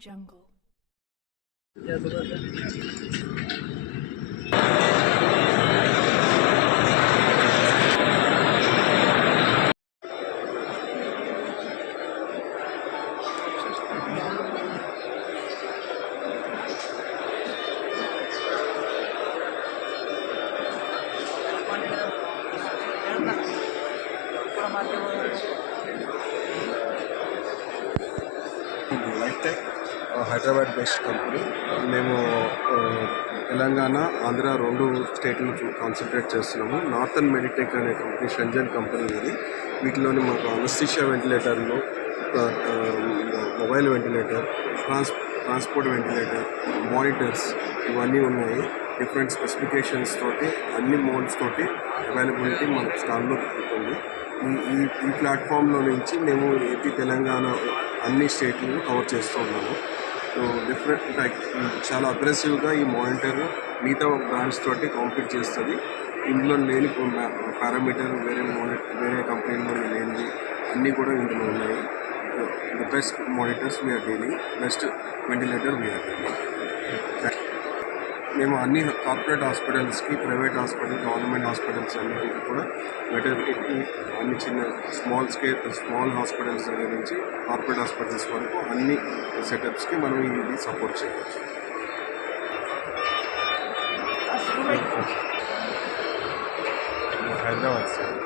Jungle. Lifetech Hyderabad based company. మేము తెలంగాణ, ఆంధ్ర రెండు స్టేట్లను కాన్సన్ట్రేట్ చేస్తున్నాము. నార్థన్ మెడిటెక్ అనే కంపెనీ, షంజన్ కంపెనీ ఇది. వీటిలోని మాకు అనస్థీషియా వెంటిలేటర్లు, mobile ventilator, transport ventilator, monitors ఇవన్నీ ఉన్నాయి. డిఫరెంట్ స్పెసిఫికేషన్స్ తోటి, అన్ని మోడ్స్ తోటి అవైలబిలిటీ మనకు స్టాల్లో దొరుకుతుంది. ఈ ప్లాట్ఫామ్లో నుంచి మేము ఏపీ, తెలంగాణ అన్ని స్టేట్లను కవర్ చేస్తూ ఉన్నాము. డిఫరెంట్ చాలా అగ్రెసివ్గా ఈ మానిటర్ మిగతా బ్రాండ్స్ తోటి కాంపీట్ చేస్తుంది. ఇందులో లేని పారామీటర్ వేరే కంపెనీలో లేనిది అన్నీ కూడా ఇందులో ఉన్నాయి. The best monitors we're dealing, best ventilator we're dealing. మేము అన్ని కార్పొరేట్ హాస్పిటల్స్కి, ప్రైవేట్ హాస్పిటల్, గవర్నమెంట్ హాస్పిటల్స్ అన్నిటికీ కూడా వెటర్నరీకి, అన్ని స్మాల్ హాస్పిటల్స్ దగ్గర నుంచి కార్పొరేట్ హాస్పిటల్స్ వరకు అన్ని సెటప్స్కి మనం ఇది సపోర్ట్ చేయవచ్చు. హైదరాబాద్ సార్.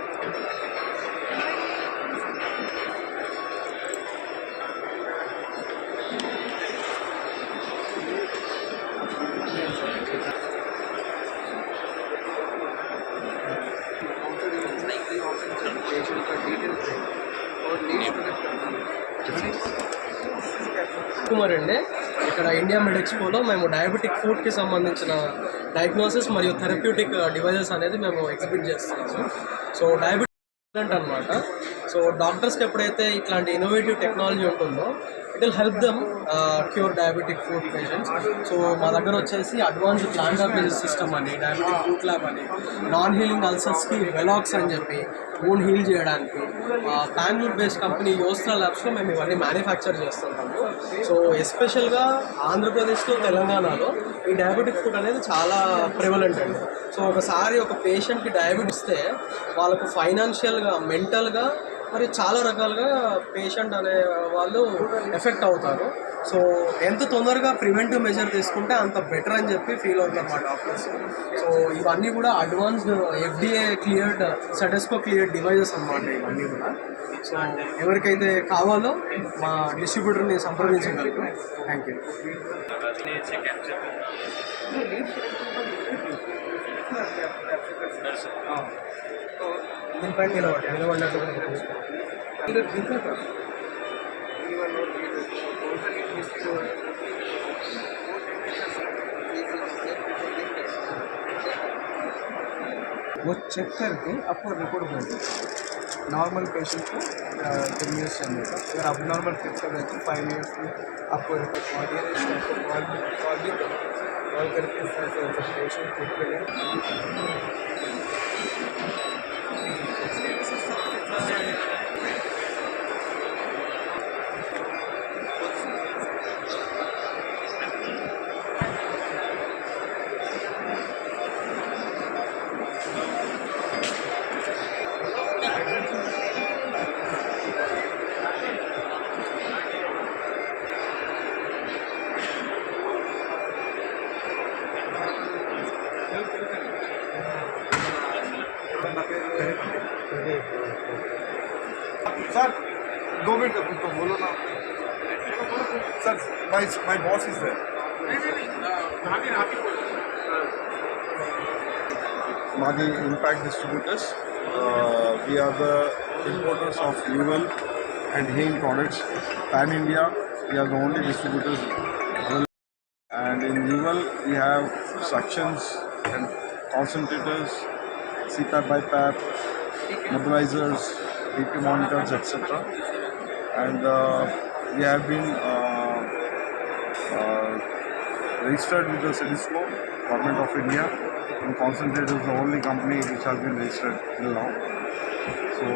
కుమార్ అండి, ఇక్కడ ఇండియా మెడ్ ఎక్స్పోలో మేము డయాబెటిక్ ఫుడ్కి సంబంధించిన డయాగ్నోసిస్ మరియు థెరప్యూటిక్ డివైజెస్ అనేది మేము ఎగ్జిబిట్ చేస్తున్నాము. సో డయాబెటిక్ అనమాట. సో డాక్టర్స్కి ఎప్పుడైతే ఇట్లాంటి ఇన్నోవేటివ్ టెక్నాలజీ ఉంటుందో it will help them cure diabetic food patients. So మా దగ్గర వచ్చేసి అడ్వాన్స్డ్ ప్లాంట్ ఆఫ్ సిస్టమ్ అని, డయాబెటిక్ ఫుడ్ ల్యాబ్ అని, నాన్ హీలింగ్ అల్సర్స్కి వెలాక్స్ అని చెప్పి ఓన్ హీల్ చేయడానికి బెంగళూరు బేస్డ్ కంపెనీ యోస్ట్రా ల్యాబ్స్లో మేము ఇవన్నీ మ్యానుఫ్యాక్చర్ చేస్తుంటాము. సో ఎస్పెషల్గా ఆంధ్రప్రదేశ్లో, తెలంగాణలో ఈ డయాబెటిక్ ఫుడ్ అనేది చాలా ప్రివలెంట్ అండి. సో ఒకసారి ఒక పేషెంట్కి డయాబెటిస్ వస్తే వాళ్ళకు ఫైనాన్షియల్గా, మెంటల్గా మరి చాలా రకాలుగా పేషెంట్ అనే వాళ్ళు ఎఫెక్ట్ అవుతారు. సో ఎంత తొందరగా ప్రివెంటివ్ మెజర్ తీసుకుంటే అంత బెటర్ అని చెప్పి ఫీల్ అవుతారు మా డాక్టర్స్. సో ఇవన్నీ కూడా అడ్వాన్స్డ్ FDA క్లియర్డ్, సెటెస్కో క్లియర్డ్ డివైజెస్ అన్నమాట ఇవన్నీ కూడా. సో ఎవరికైతే కావాలో మా డిస్ట్రిబ్యూటర్ని సంప్రదించగలరు. Thank you. దీనిపైన నిలబడినట్టుగా वो चेक करके आपको रिपोर्ट भेज देगा. नॉर्मल पेशेंट को 10 years चलने का, अगर आप नॉर्मल फिक्स कर रहे हैं तो 5 years में आपको रिपोर्ट कॉल करके पेशेंट को सर 2 मिनट तो बोलो ना sir. my boss is there. Madi Impact Distributors. We are the importers of Newell and Hain products. Pan India, we are the only distributors. And in Newell, we have suctions and concentrators, CPAP, BiPAP, nebulizers, BP monitors, etc. And we have been registered with the CDSCO, Government of India. And Concentrators is the only company which has been registered till now. So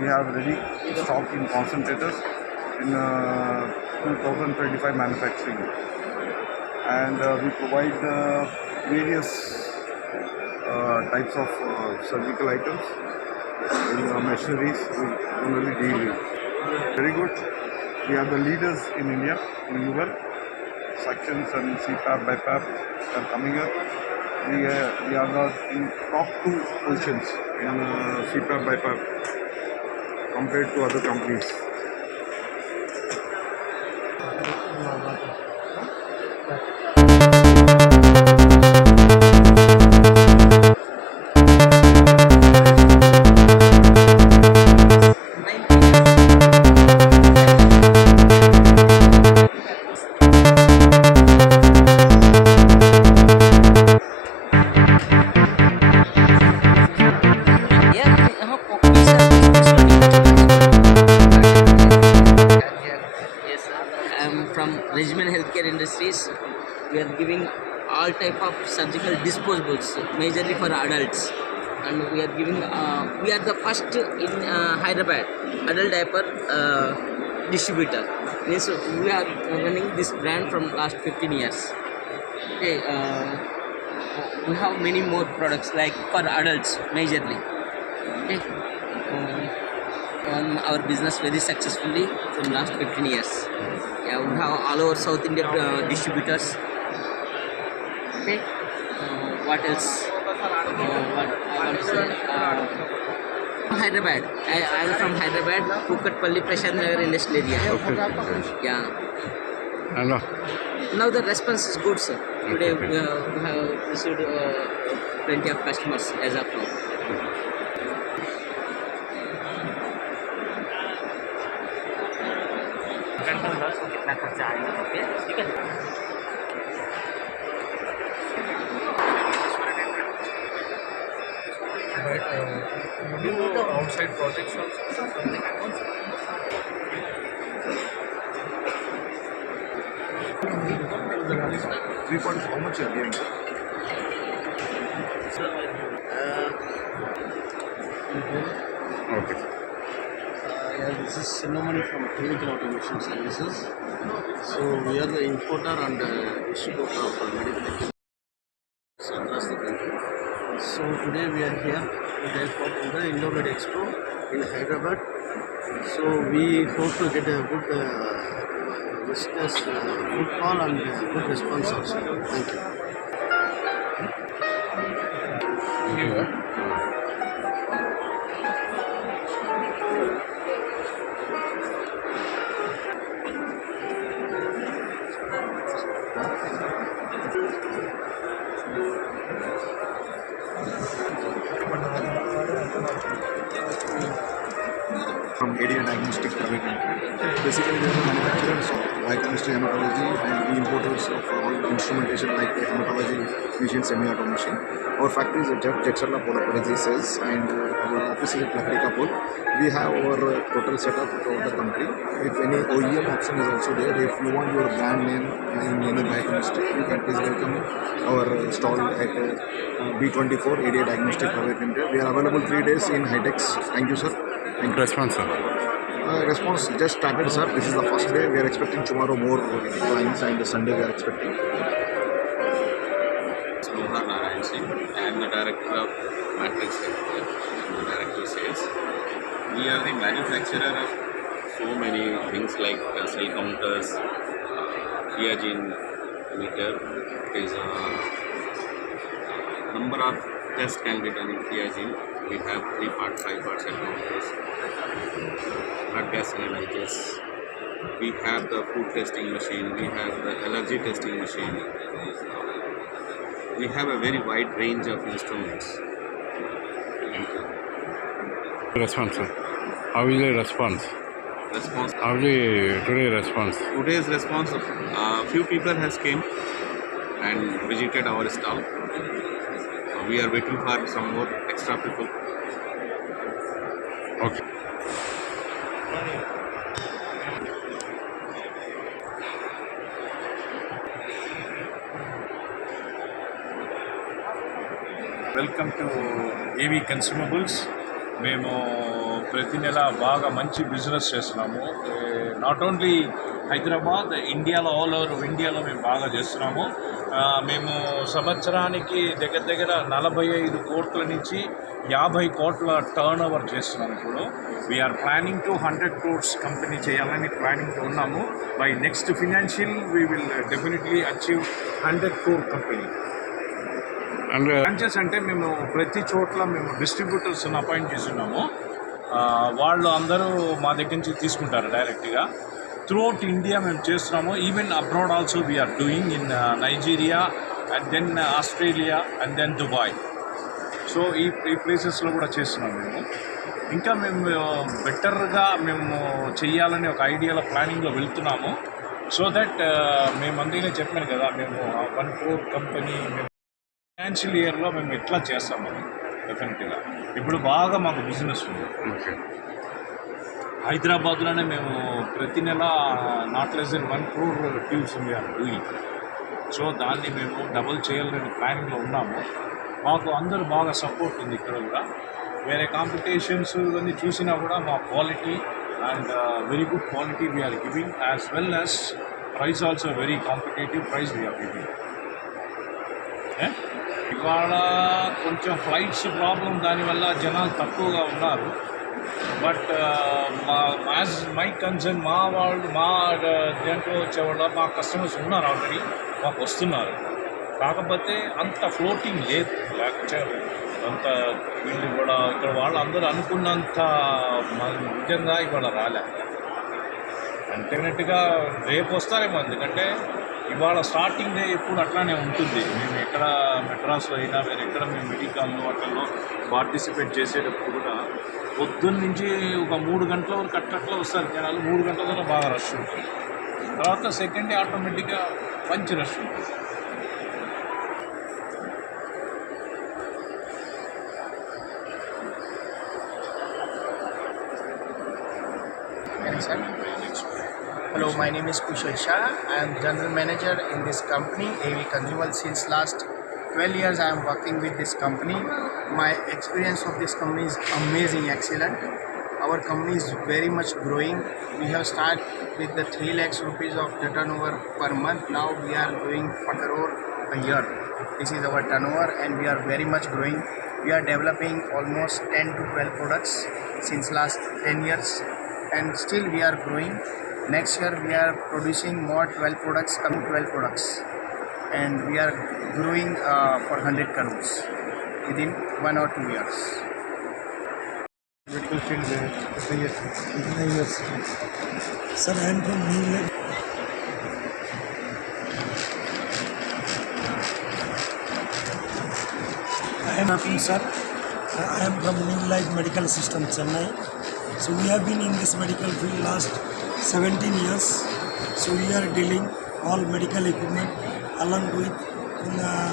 we have ready stock in concentrators. in 2025 manufacturing, and we provide various types of surgical items in machineries we only deal with. Very good. We are the leaders in India in UL. Sections and CPAP, BiPAP are coming up. We are the in top two positions in CPAP, BiPAP compared to other companies. Yes, I'm from Regimen Healthcare Industries. We are giving all type of surgical disposables, majorly for adults, and we are giving. We are the first in Hyderabad adult diaper distributor. Means we are running this brand from last 15 years. Okay, we have many more products like for adults majorly. Okay. Our business very successfully from last 15 years. Yeah, we have all over South India distributors. Okay. What else? What I want to say? Hyderabad. I am from Hyderabad, Kukatpalli, Prashant Nagar industrial area. Yeah. Hello. Now the response is good, sir. Today we have received plenty of customers as of now. कितना खर्चा आएगा पे ठीक है You do the outside projects also, something like that. 3 points, how much you are giving? Okay. Yeah, this is Sinomani from Clinical Automation Services. So we are the importer and distributor of medical equipment across the country. So today we are here in the Innomed Expo in Hyderabad. So we hope to get a good business footfall and good response also. Thank you. From ADA Diagnostic Private Limited. Basically, we are the manufacturers of biochemistry, hematology, and the importers of all instrumentation like the hematology machine, semi-auto machine. Our factory is at Jexarla Polar Cells, and our office is at Lakri Kapur. We have our total setup throughout the country. If any OEM option is also there, if you want your brand name in any biochemistry, you can please welcome our stall at B24 ADA Diagnostic Private Limited. We are available 3 days in Hightex. Thank you, sir. Thank you. Response, sir. Response just started, sir. This is the first day. We are expecting tomorrow more clients, and Sunday we are expecting. Mohar Narayan Singh. I am the director of Matrix Healthcare. I am the director of sales. We are the manufacturer of so many things like cell counters, creatinine meter. There is a number of tests can be done in creatinine. We have 3-part, 5-part cell counters, blood gas analyzers. We have the food testing machine. We have the allergy testing machine. We have a very wide range of instruments. Thank you. Response, sir. How is the response? Response. How is the today response? Today's response, few people has came and visited our stall. We are waiting for some more extra people. Okay. Welcome to AV Consumables. మేము ప్రతి నెల బాగా మంచి బిజినెస్ చేస్తున్నాము. Not only Hyderabad, ఇండియాలో all over ఇండియాలో మేము బాగా చేస్తున్నాము. మేము సంవత్సరానికి దగ్గర దగ్గర 45 కోట్ల నుంచి 50 కోట్ల టర్న్ ఓవర్ చేస్తున్నాం. ఇప్పుడు we're planning to 100 crores company చేయాలని ప్లానింగ్తో ఉన్నాము. By next financial we will definitely achieve 100 crore company. And branches అంటే మేము ప్రతి చోట్ల మేము డిస్ట్రిబ్యూటర్స్ని అపాయింట్ చేస్తున్నాము. వాళ్ళు అందరూ మా దగ్గర నుంచి తీసుకుంటారు డైరెక్ట్గా. త్రూఅవుట్ ఇండియా మేము చేస్తున్నాము. Even abroad also we're doing in Nigeria and then Australia and then Dubai. So ఈ ప్లేసెస్లో కూడా చేస్తున్నాం మేము. ఇంకా మేము బెటర్గా మేము చెయ్యాలని ఒక ఐడియాలో ప్లానింగ్లో వెళ్తున్నాము. సో దట్ మేము అందుకనే చెప్పాను కదా, మేము 1 crore కంపెనీ మేము ఫైనాన్షియల్ ఇయర్లో మేము ఎట్లా చేస్తాము డెఫినెట్గా. ఇప్పుడు బాగా మాకు బిజినెస్ ఉంది. okay. హైదరాబాద్లోనే మేము ప్రతి నెల not less than 1 crore tubes we're doing. So దాన్ని మేము డబుల్ చేయాలని ప్లానింగ్లో ఉన్నాము. మాకు అందరూ బాగా సపోర్ట్ ఉంది ఇక్కడ కూడా. వేరే కాంపిటీషన్స్ ఇవన్నీ చూసినా కూడా మా quality and very good quality we're giving, as well as price also very competitive price we're giving. ఇవాళ కొంచెం ఫ్లైట్స్ ప్రాబ్లం, దానివల్ల జనాలు తక్కువగా ఉన్నారు. బట్ యాజ్ మై కన్సర్న్, మా దేంట్లో వచ్చేవాళ్ళ మా కస్టమర్స్ ఉన్నారు ఆల్రెడీ, మాకు వస్తున్నారు. కాకపోతే అంత ఫ్లోటింగ్ లేదు. లేకపోతే అంత వీళ్ళు కూడా ఇక్కడ వాళ్ళు అందరూ అనుకున్నంత నిజంగా ఇవాళ రాలే. డెఫినెట్గా రేపు వస్తారేమో, ఎందుకంటే ఇవాళ స్టార్టింగ్ డే ఎప్పుడు అట్లానే ఉంటుంది. మేము ఎక్కడ మెడ్రాస్లో అయినా వేరే ఎక్కడ మేము మెడికల్లో వాటిల్లో పార్టిసిపేట్ చేసేటప్పుడు కూడా పొద్దున్న నుంచి ఒక 3 గంటల వరకు అట్లా వస్తారు జనాలు. 3 గంటల వరకు బాగా రష్ ఉంటుంది. తర్వాత సెకండ్ డే ఆటోమేటిక్గా మంచి రష్ ఉంటుంది. Hello, my name is Kushal Shah. I am General Manager in this company, AV Consumables. Since last 12 years I am working with this company. My experience of this company is amazing, excellent. Our company is very much growing. We have started with the 3 lakhs rupees of the turnover per month. Now we are doing 1 crore a year. This is our turnover and we are very much growing. We are developing almost 10 to 12 products since last 10 years and still we are growing. Next year we are producing more 12 products, coming 12 products, and we are growing for 100 crores within 1 or 2 years. Medical field years. Sir, I am from New Life. I am from New Life Medical System, Chennai. So we have been in this medical field last 17 years. So we are dealing all medical equipment along with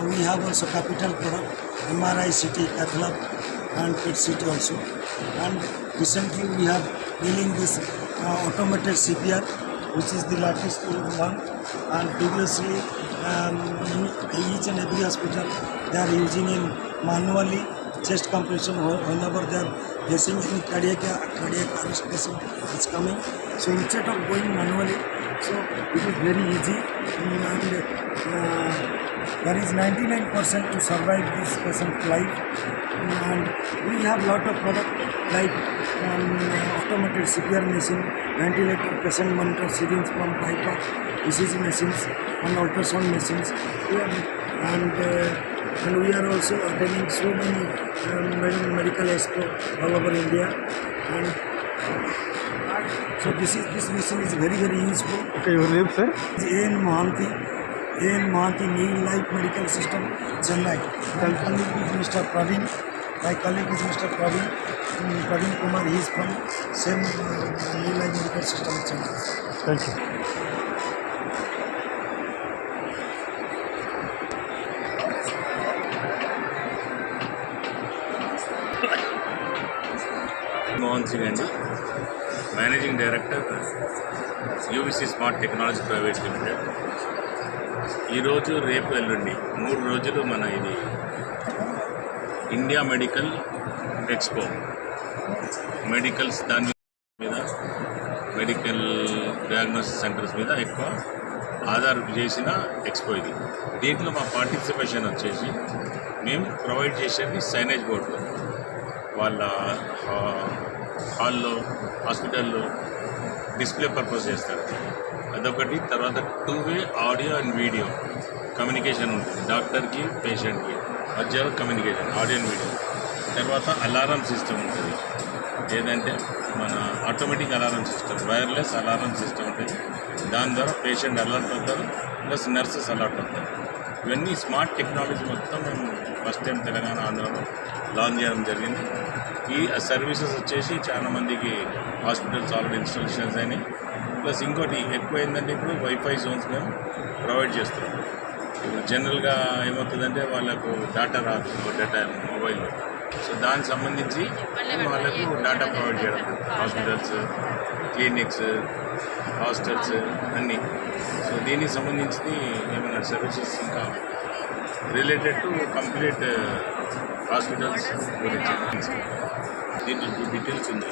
we have also capital product, MRI, CT, cath lab and PET CT also. And recently we have dealing this automated CPR, which is the latest one. And previously in each and every hospital they are using in manually chest compression whenever they are facing any cardiac arrest patient is coming. So instead of going manually, so it is very easy, and there is 99% to survive this patient's life. And we have lot of product like automated CPR machine, ventilator, patient monitor, syringe pump, BiPAP, ECG machines and ultrasound machines. And we are also attending so many medical expo all over India. And so this machine is very useful. Okay, your name, sir? A.N. Mohanty, New Life Medical System, Chennai. My colleague is Mr. Praveen. Praveen Kumar. He is from same New Life Medical System, Chennai. Thank you. Mohan Singh అండి, managing director UVC smart technology private limited. ఈరోజు రేపు ఎల్లుండి 3 రోజులు మన ఇది India medical expo medicals దాని మీద medical diagnosis centres మీద ఎక్కువ ఆధారం చేసిన ఎక్స్పో ఇది. దీంట్లో మా పార్టిసిపేషన్ వచ్చేసి మేము ప్రొవైడ్ చేసేది సైనేజ్ బోర్డులు వాళ్ళ హాల్లో హాస్పిటల్లో డిస్ప్లే పర్పస్ చేస్తారు. అదొకటి. తర్వాత 2-way audio and video communication ఉంటుంది డాక్టర్కి పేషెంట్కి మధ్యలో కమ్యూనికేషన్ ఆడియో అండ్ వీడియో. తర్వాత అలారం సిస్టమ్ ఉంటుంది, ఏదంటే మన automatic alarm system, wireless alarm system ఉంటుంది. దాని ద్వారా పేషెంట్ అలర్ట్ అవుతారు, ప్లస్ నర్సెస్ అలర్ట్ అవుతారు. ఇవన్నీ స్మార్ట్ టెక్నాలజీ మొత్తం మేము ఫస్ట్ టైం తెలంగాణ ఆంధ్రాలో లాంచ్ చేయడం జరిగింది. ఈ సర్వీసెస్ వచ్చేసి చాలా మందికి హాస్పిటల్స్ ఆల్రెడీ ఇన్స్టాలేషన్స్ అయినాయి. ప్లస్ ఇంకోటి ఎక్కువ ఏంటంటే ఇప్పుడు వైఫై జోన్స్ మేము ప్రొవైడ్ చేస్తున్నాం. ఇప్పుడు జనరల్గా ఏమవుతుందంటే వాళ్ళకు డేటా రాదు డేటా మొబైల్లో. సో దానికి సంబంధించి వాళ్ళకు డేటా ప్రొవైడ్ చేయడం హాస్పిటల్స్, క్లినిక్స్, హాస్టల్స్ అన్నీ. సో దీనికి సంబంధించి ఏమైనా సర్వీసెస్ ఇంకా రిలేటెడ్ టు కంప్లీట్ హాస్పిటల్స్ గురించి దీంట్లో డీటెయిల్స్ ఉంది.